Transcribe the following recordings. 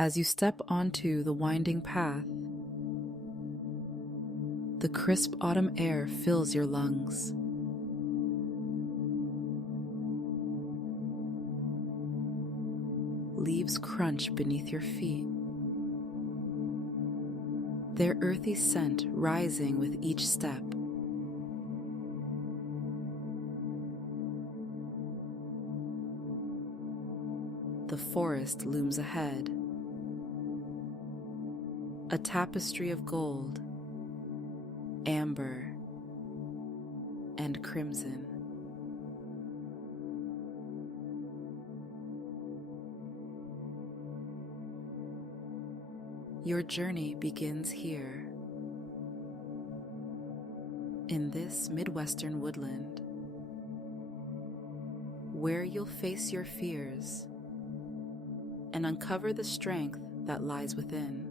As you step onto the winding path, the crisp autumn air fills your lungs. Leaves crunch beneath your feet, their earthy scent rising with each step. The forest looms ahead, a tapestry of gold, amber, and crimson. Your journey begins here, in this Midwestern woodland, where you'll face your fears and uncover the strength that lies within.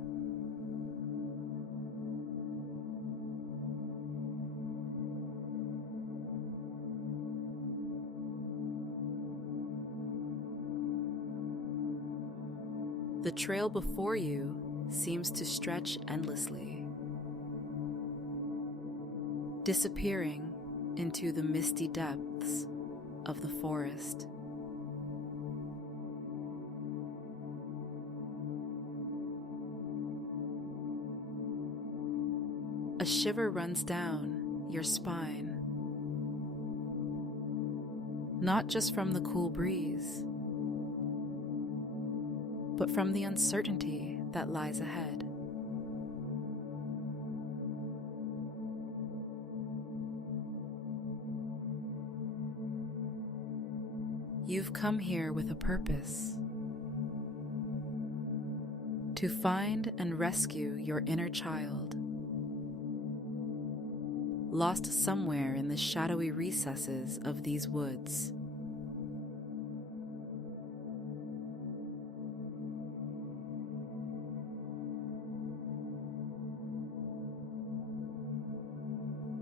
The trail before you seems to stretch endlessly, disappearing into the misty depths of the forest. A shiver runs down your spine, not just from the cool breeze, but from the uncertainty that lies ahead. You've come here with a purpose: to find and rescue your inner child, lost somewhere in the shadowy recesses of these woods.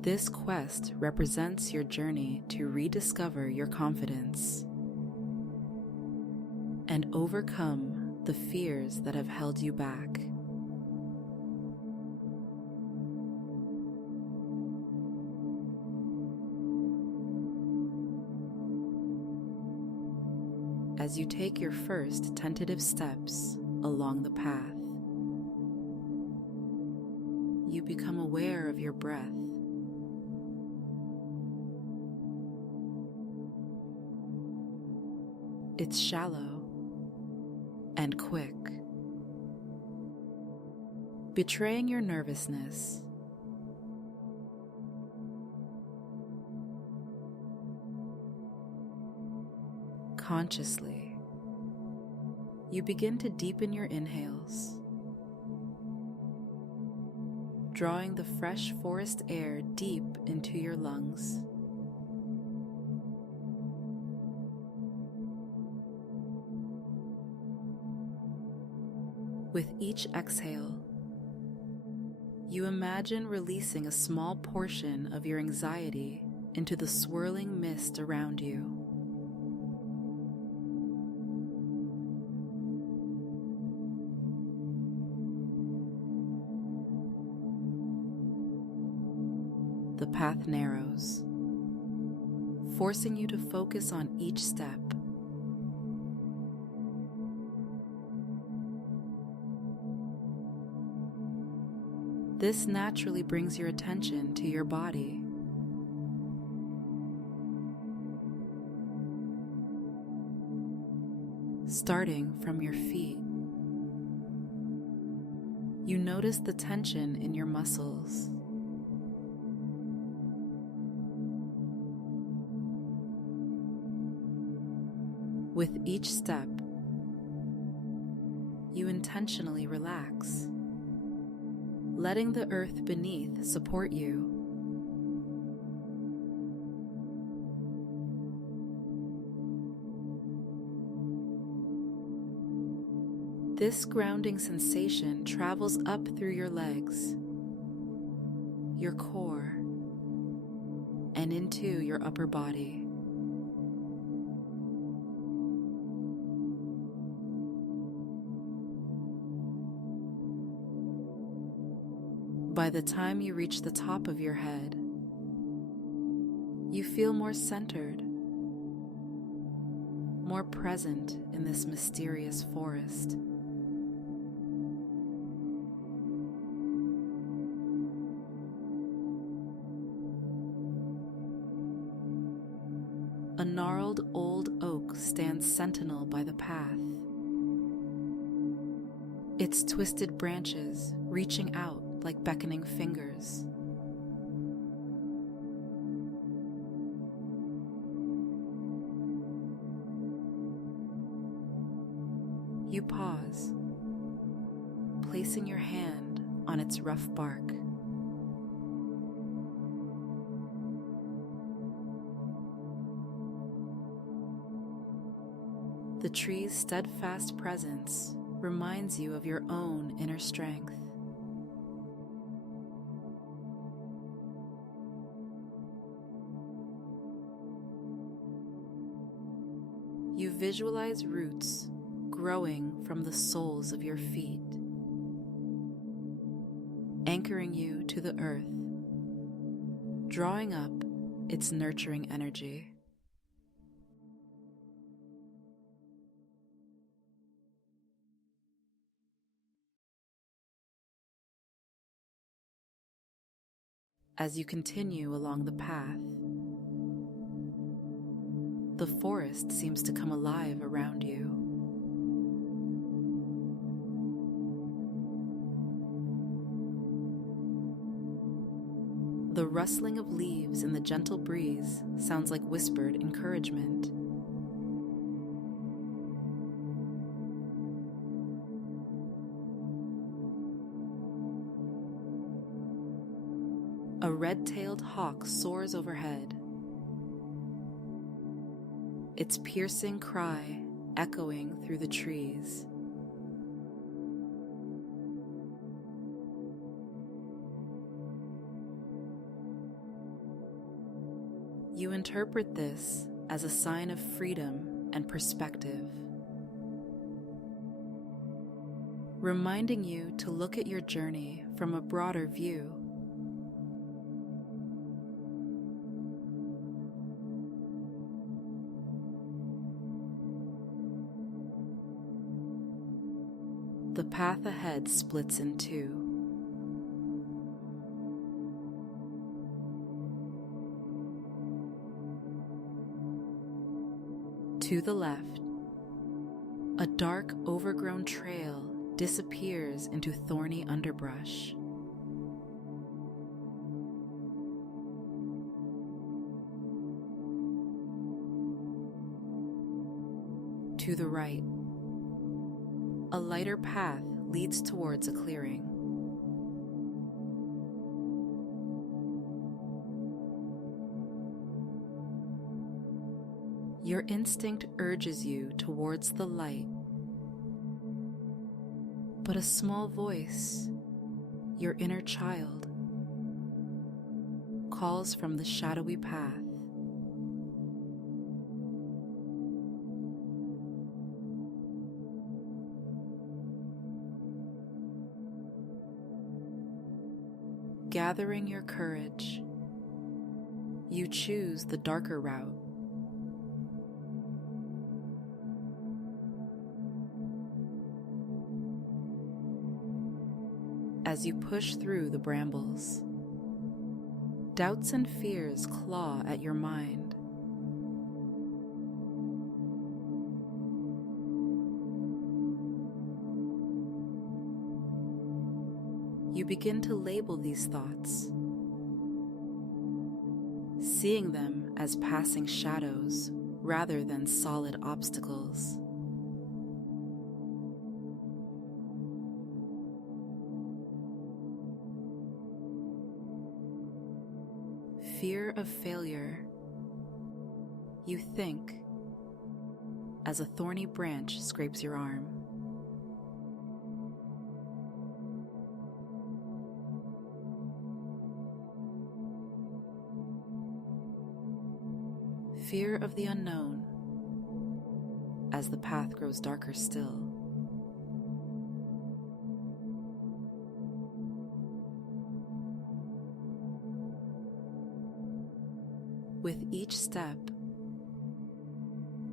This quest represents your journey to rediscover your confidence and overcome the fears that have held you back. As you take your first tentative steps along the path, you become aware of your breath. It's shallow and quick, betraying your nervousness. Consciously, you begin to deepen your inhales, drawing the fresh forest air deep into your lungs. With each exhale, you imagine releasing a small portion of your anxiety into the swirling mist around you. The path narrows, forcing you to focus on each step. This naturally brings your attention to your body. Starting from your feet, you notice the tension in your muscles. With each step, you intentionally relax, letting the earth beneath support you. This grounding sensation travels up through your legs, your core, and into your upper body. By the time you reach the top of your head, you feel more centered, more present in this mysterious forest. A gnarled old oak stands sentinel by the path, its twisted branches reaching out like beckoning fingers. You pause, placing your hand on its rough bark. The tree's steadfast presence reminds you of your own inner strength. You visualize roots growing from the soles of your feet, anchoring you to the earth, drawing up its nurturing energy. As you continue along the path, the forest seems to come alive around you. The rustling of leaves in the gentle breeze sounds like whispered encouragement. A red-tailed hawk soars overhead, its piercing cry echoing through the trees. You interpret this as a sign of freedom and perspective, reminding you to look at your journey from a broader view. The path ahead splits in two. To the left, a dark, overgrown trail disappears into thorny underbrush. To the right, a lighter path leads towards a clearing. Your instinct urges you towards the light, but a small voice, your inner child, calls from the shadowy path. Gathering your courage, you choose the darker route. As you push through the brambles, doubts and fears claw at your mind. You begin to label these thoughts, seeing them as passing shadows rather than solid obstacles. Fear of failure, you think, as a thorny branch scrapes your arm. Fear of the unknown, as the path grows darker still. With each step,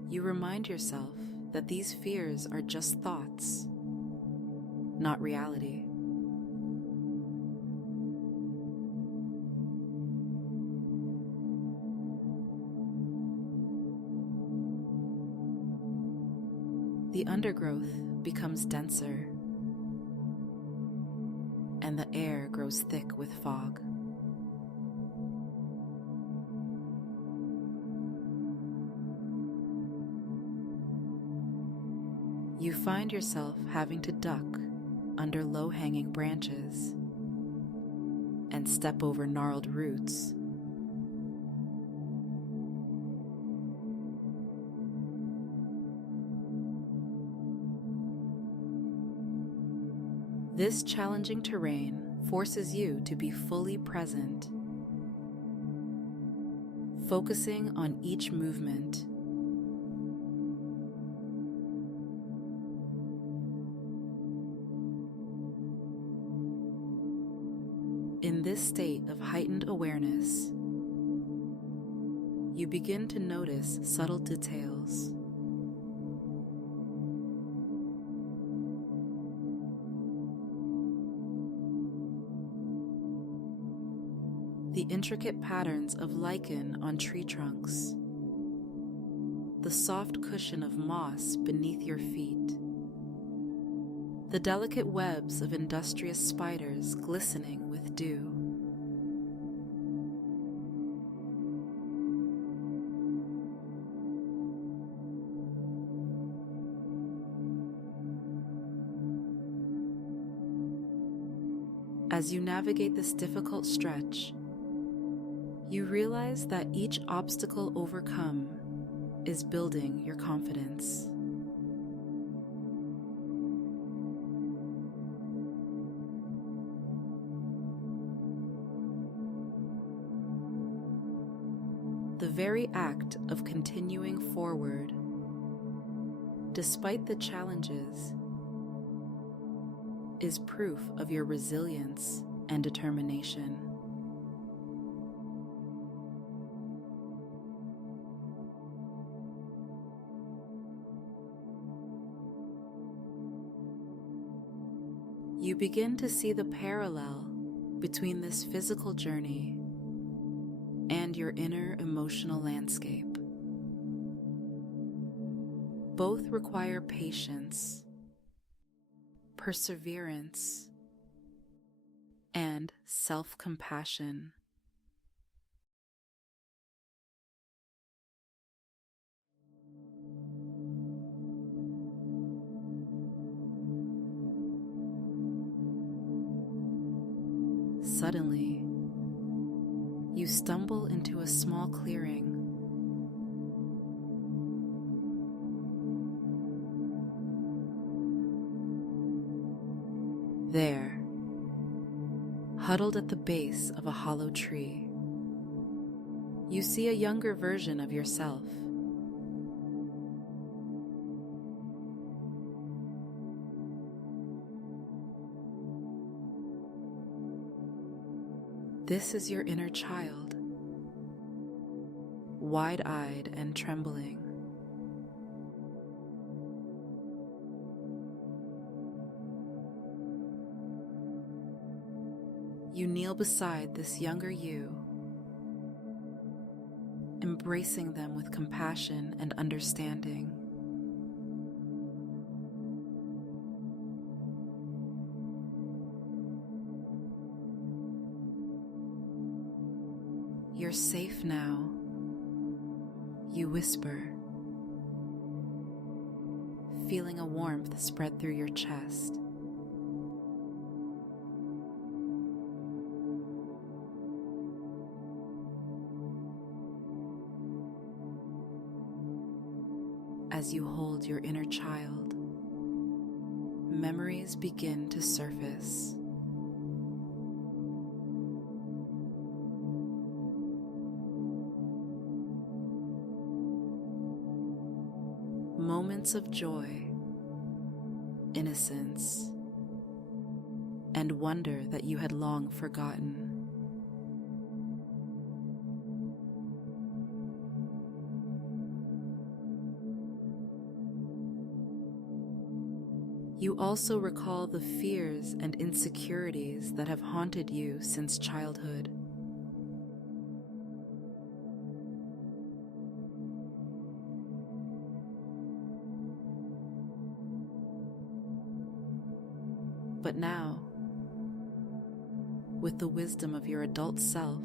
you remind yourself that these fears are just thoughts, not reality. The undergrowth becomes denser, and the air grows thick with fog. You find yourself having to duck under low-hanging branches and step over gnarled roots. This challenging terrain forces you to be fully present, focusing on each movement. In this state of heightened awareness, you begin to notice subtle details. The intricate patterns of lichen on tree trunks, the soft cushion of moss beneath your feet, the delicate webs of industrious spiders glistening with dew. As you navigate this difficult stretch, you realize that each obstacle overcome is building your confidence. The very act of continuing forward, despite the challenges, is proof of your resilience and determination. You begin to see the parallel between this physical journey and your inner emotional landscape. Both require patience, perseverance, and self-compassion. Suddenly, you stumble into a small clearing. There, huddled at the base of a hollow tree, you see a younger version of yourself. This is your inner child, wide-eyed and trembling. You kneel beside this younger you, embracing them with compassion and understanding. You're safe now, you whisper, feeling a warmth spread through your chest. As you hold your inner child, memories begin to surface. Moments of joy, innocence, and wonder that you had long forgotten. You also recall the fears and insecurities that have haunted you since childhood. But now, with the wisdom of your adult self,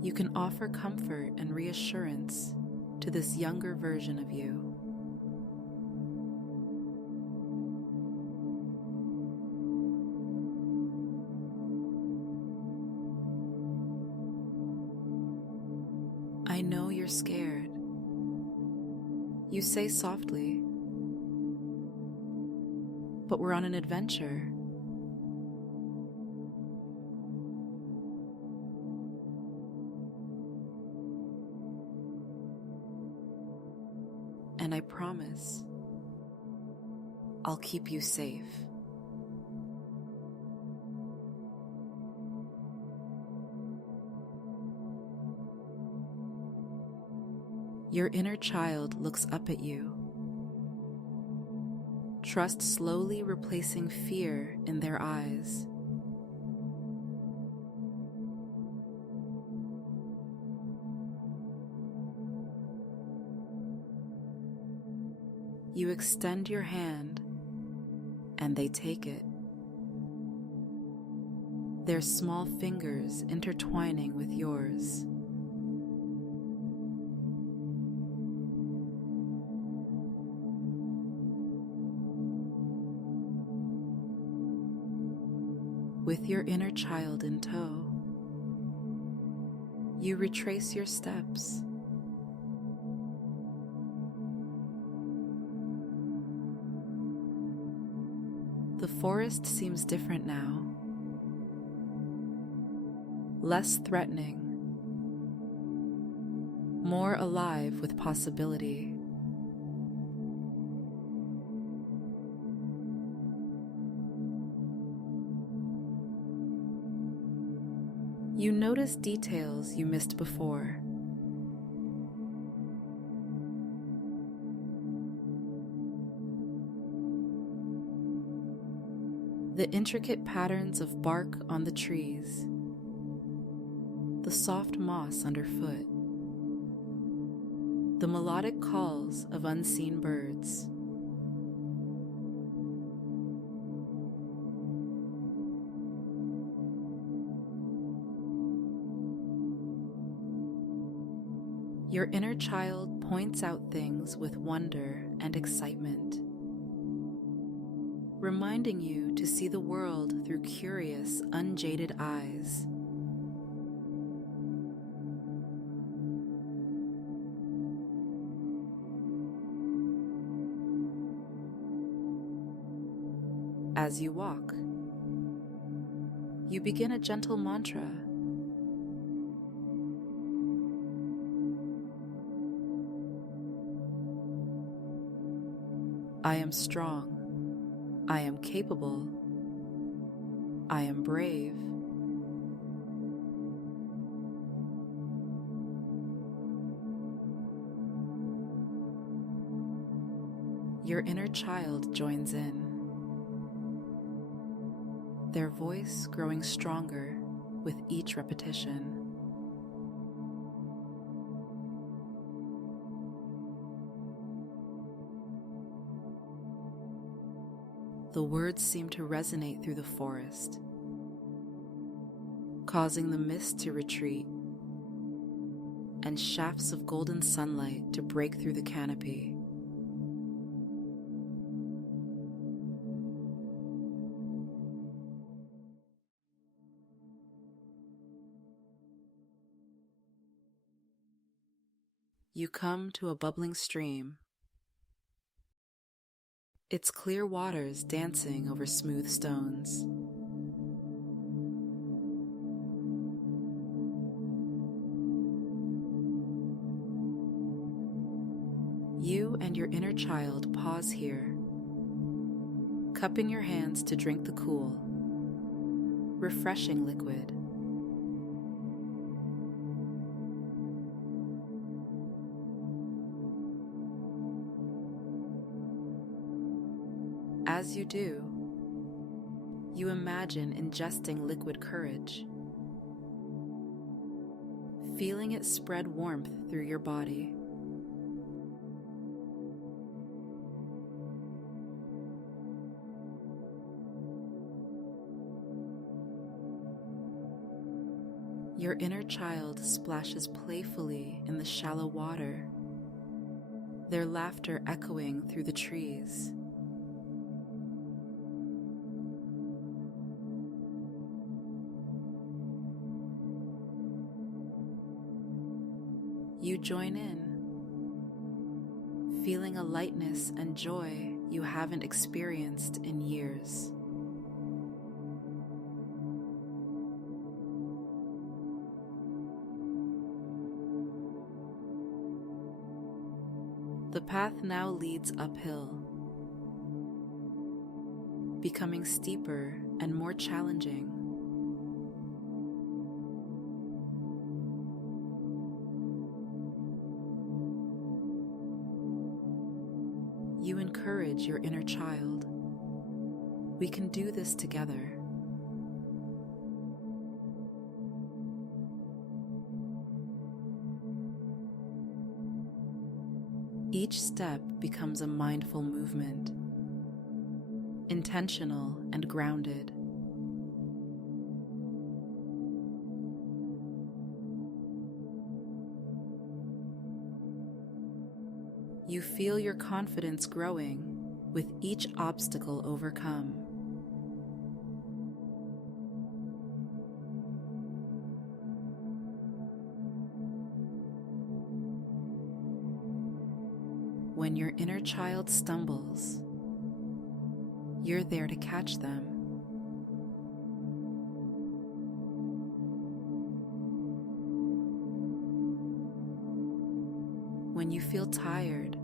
you can offer comfort and reassurance to this younger version of you. I know you're scared. You say softly, but we're on an adventure. And I promise, I'll keep you safe. Your inner child looks up at you, trust slowly replacing fear in their eyes. You extend your hand, and they take it, their small fingers intertwining with yours. With your inner child in tow, you retrace your steps. The forest seems different now, less threatening, more alive with possibility. You notice details you missed before. The intricate patterns of bark on the trees, the soft moss underfoot, the melodic calls of unseen birds. Your inner child points out things with wonder and excitement, reminding you to see the world through curious, unjaded eyes. As you walk, you begin a gentle mantra. I am strong. I am capable. I am brave. Your inner child joins in, their voice growing stronger with each repetition. The words seem to resonate through the forest, causing the mist to retreat and shafts of golden sunlight to break through the canopy. You come to a bubbling stream, its clear waters dancing over smooth stones. You and your inner child pause here, cupping your hands to drink the cool, refreshing liquid. As you do, you imagine ingesting liquid courage, feeling it spread warmth through your body. Your inner child splashes playfully in the shallow water, their laughter echoing through the trees. You join in, feeling a lightness and joy you haven't experienced in years. The path now leads uphill, becoming steeper and more challenging. You encourage your inner child. We can do this together. Each step becomes a mindful movement, intentional and grounded. You feel your confidence growing with each obstacle overcome. When your inner child stumbles, you're there to catch them. When you feel tired,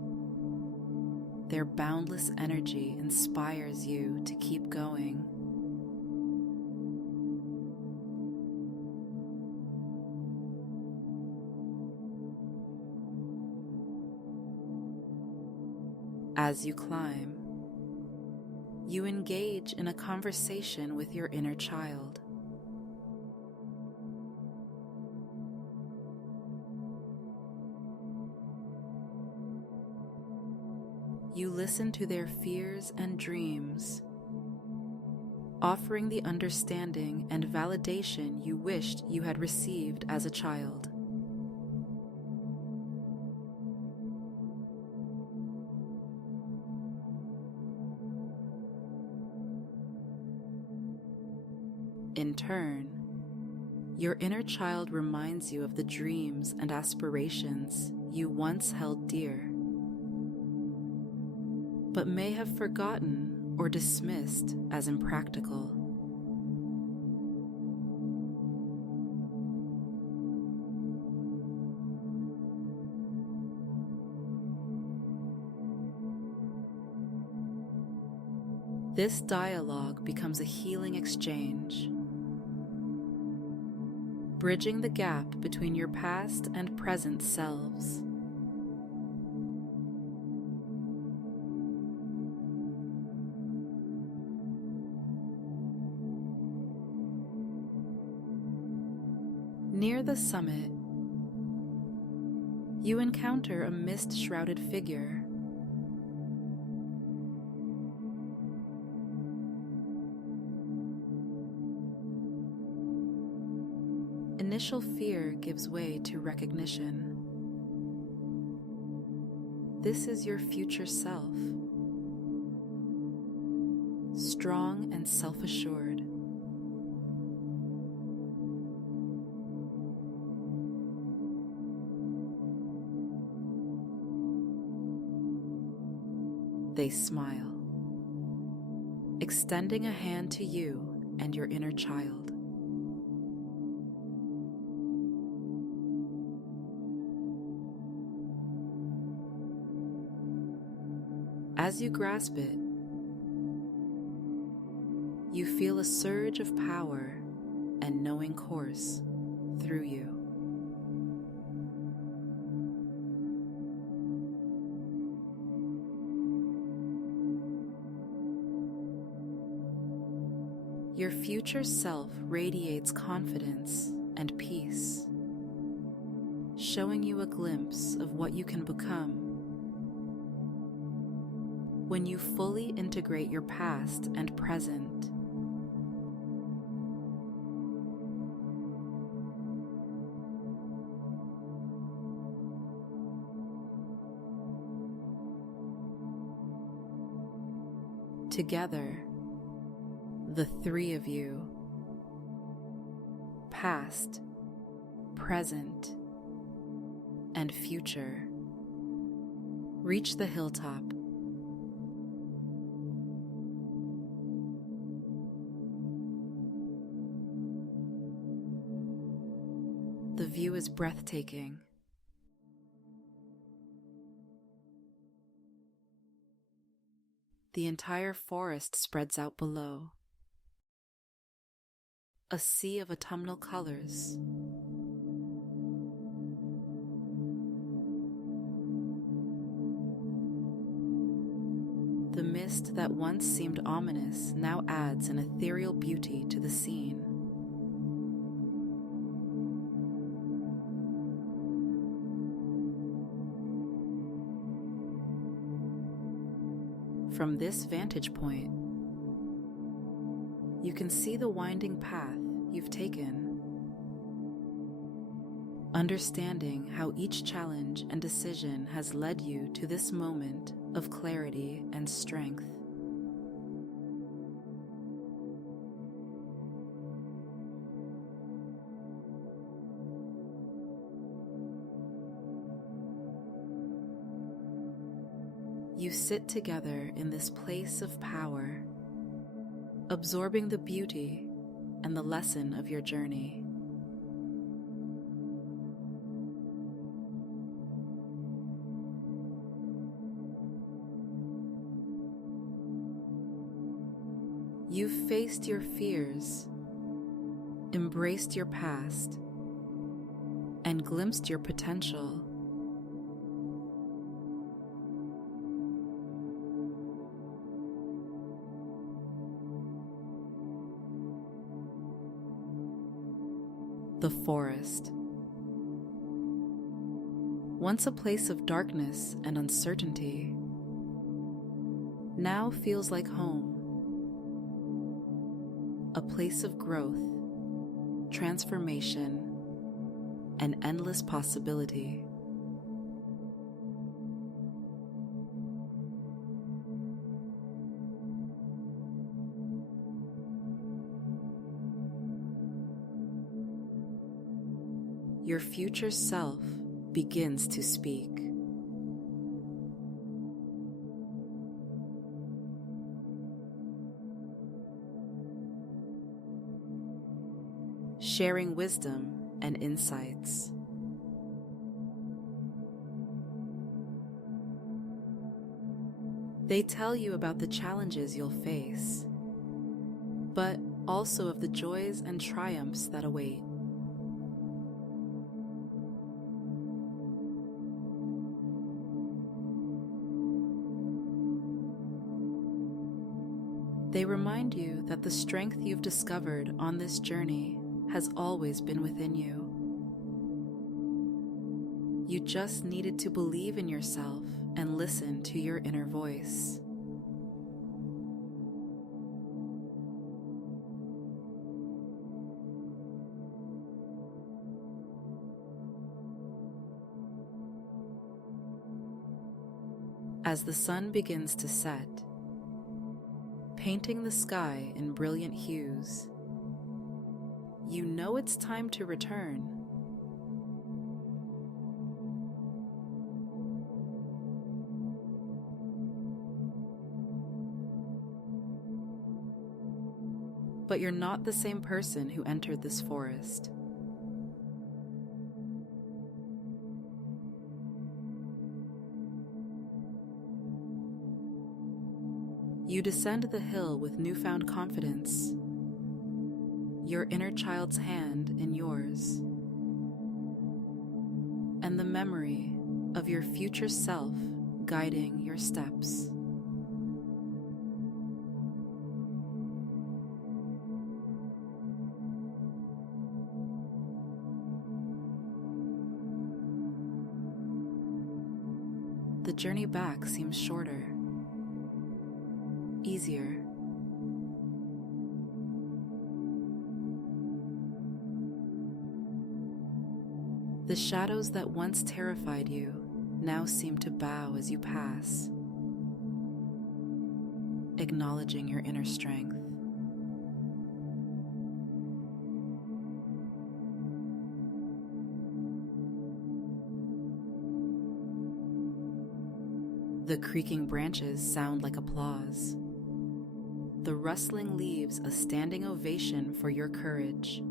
their boundless energy inspires you to keep going. As you climb, you engage in a conversation with your inner child. You listen to their fears and dreams, offering the understanding and validation you wished you had received as a child. In turn, your inner child reminds you of the dreams and aspirations you once held dear, but may have forgotten or dismissed as impractical. This dialogue becomes a healing exchange, bridging the gap between your past and present selves. Near the summit, you encounter a mist-shrouded figure. Initial fear gives way to recognition. This is your future self, strong and self-assured. They smile, extending a hand to you and your inner child. As you grasp it, you feel a surge of power and knowing course through you. Your future self radiates confidence and peace, showing you a glimpse of what you can become. When you fully integrate your past and present, together, the three of you, past, present, and future, reach the hilltop. The view is breathtaking. The entire forest spreads out below, a sea of autumnal colors. The mist that once seemed ominous now adds an ethereal beauty to the scene. From this vantage point, you can see the winding path you've taken, understanding how each challenge and decision has led you to this moment of clarity and strength. You sit together in this place of power, absorbing the beauty and the lesson of your journey. You've faced your fears, embraced your past, and glimpsed your potential. The forest, once a place of darkness and uncertainty, now feels like home, a place of growth, transformation, and endless possibility. Your future self begins to speak. Sharing wisdom and insights. They tell you about the challenges you'll face, but also of the joys and triumphs that await. They remind you that the strength you've discovered on this journey has always been within you. You just needed to believe in yourself and listen to your inner voice. As the sun begins to set, painting the sky in brilliant hues, you know it's time to return. But you're not the same person who entered this forest. You descend the hill with newfound confidence, your inner child's hand in yours, and the memory of your future self guiding your steps. the journey back seems shorter, easier. The shadows that once terrified you now seem to bow as you pass, acknowledging your inner strength. The creaking branches sound like applause. The rustling leaves a standing ovation for your courage.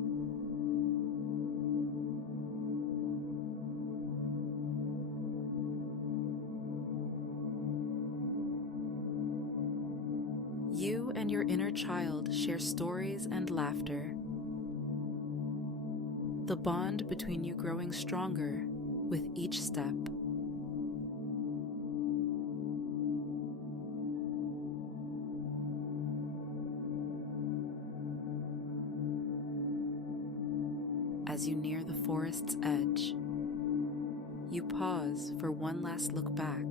You and your inner child share stories and laughter. The bond between you growing stronger with each step. As you near the forest's edge, you pause for one last look back.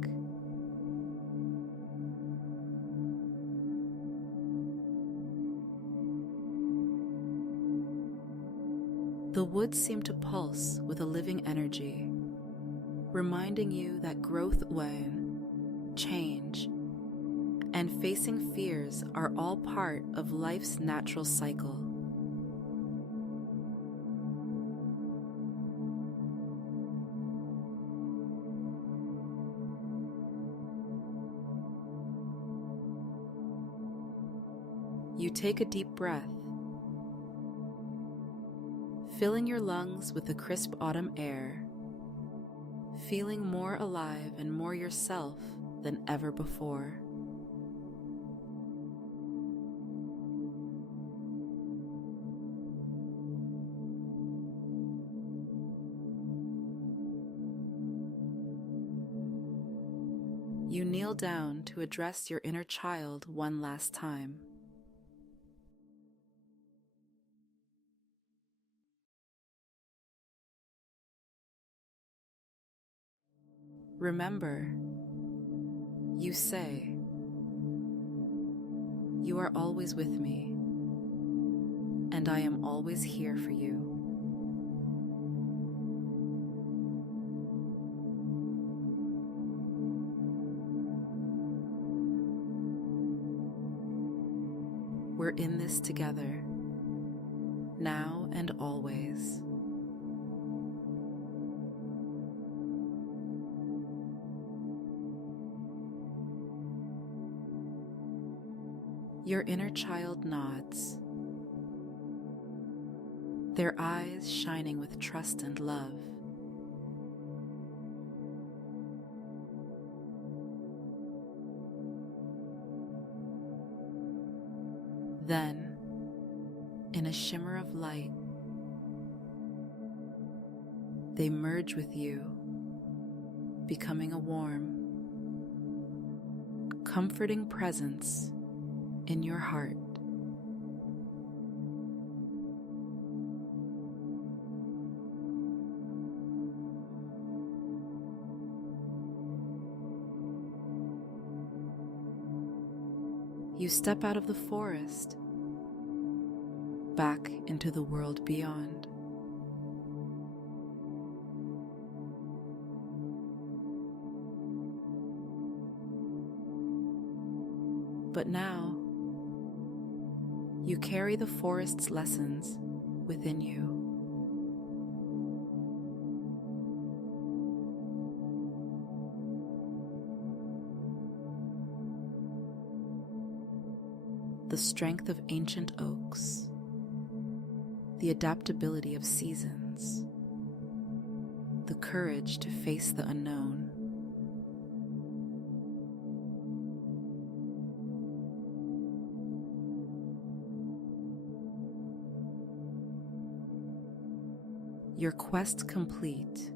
The woods seem to pulse with a living energy, reminding you that growth, change, and facing fears are all part of life's natural cycle. You take a deep breath, filling your lungs with the crisp autumn air, feeling more alive and more yourself than ever before. You kneel down to address your inner child one last time. Remember, you say, "You are always with me, and I am always here for you." We're in this together, now and always. Your inner child nods, their eyes shining with trust and love. Then, in a shimmer of light, they merge with you, becoming a warm, comforting presence in your heart. You step out of the forest, back into the world beyond. But now, you carry the forest's lessons within you. The strength of ancient oaks, the adaptability of seasons, the courage to face the unknown. Your quest complete,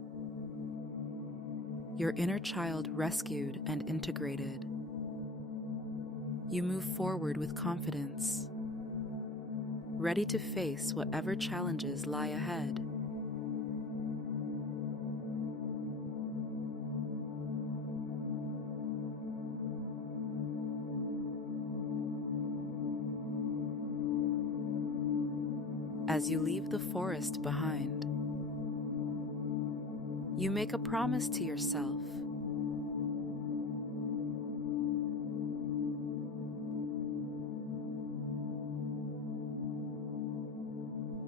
your inner child rescued and integrated, you move forward with confidence, ready to face whatever challenges lie ahead. As you leave the forest behind, you make a promise to yourself.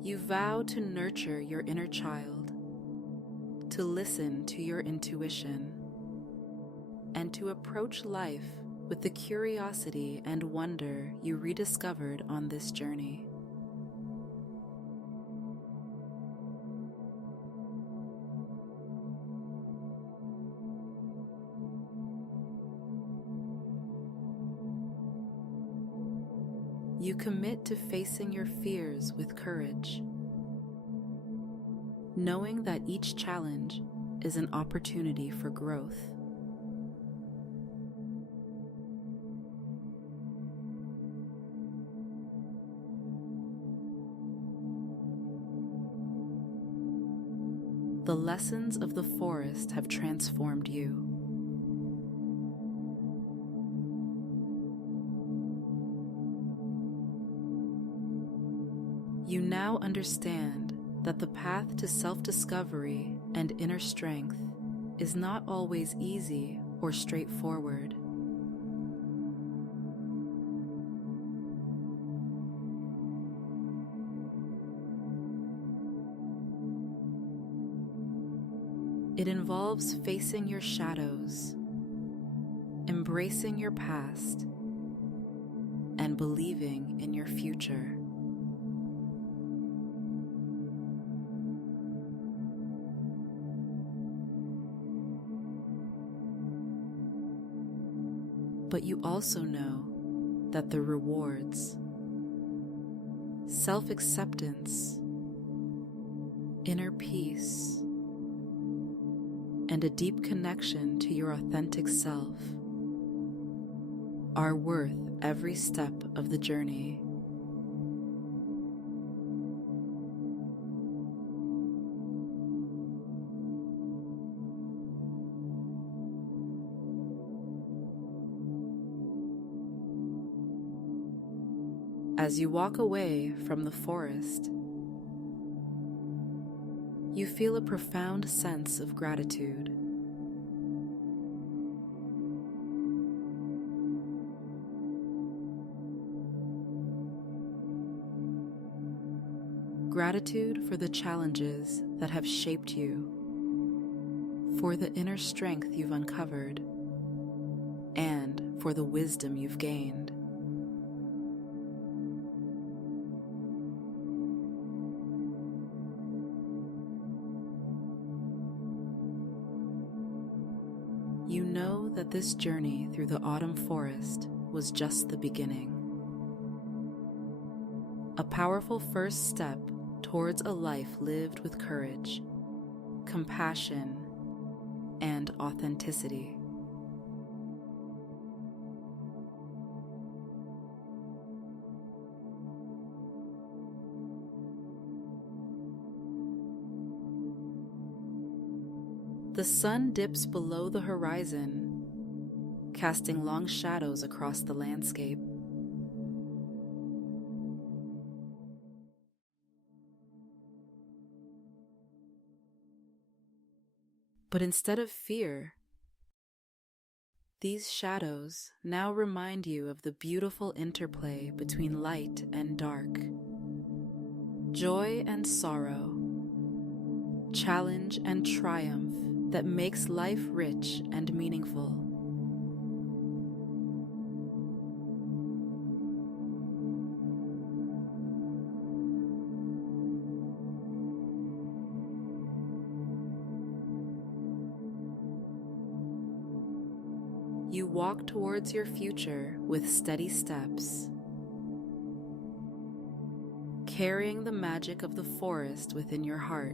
You vow to nurture your inner child, to listen to your intuition, and to approach life with the curiosity and wonder you rediscovered on this journey. You commit to facing your fears with courage, knowing that each challenge is an opportunity for growth. The lessons of the forest have transformed you. You now understand that the path to self-discovery and inner strength is not always easy or straightforward. It involves facing your shadows, embracing your past, and believing in your future. But you also know that the rewards, self-acceptance, inner peace, and a deep connection to your authentic self are worth every step of the journey. As you walk away from the forest, you feel a profound sense of gratitude. Gratitude for the challenges that have shaped you, for the inner strength you've uncovered, and for the wisdom you've gained. You know that this journey through the autumn forest was just the beginning. A powerful first step towards a life lived with courage, compassion, and authenticity. The sun dips below the horizon, casting long shadows across the landscape. But instead of fear, these shadows now remind you of the beautiful interplay between light and dark, joy and sorrow, challenge and triumph that makes life rich and meaningful. You walk towards your future with steady steps, carrying the magic of the forest within your heart.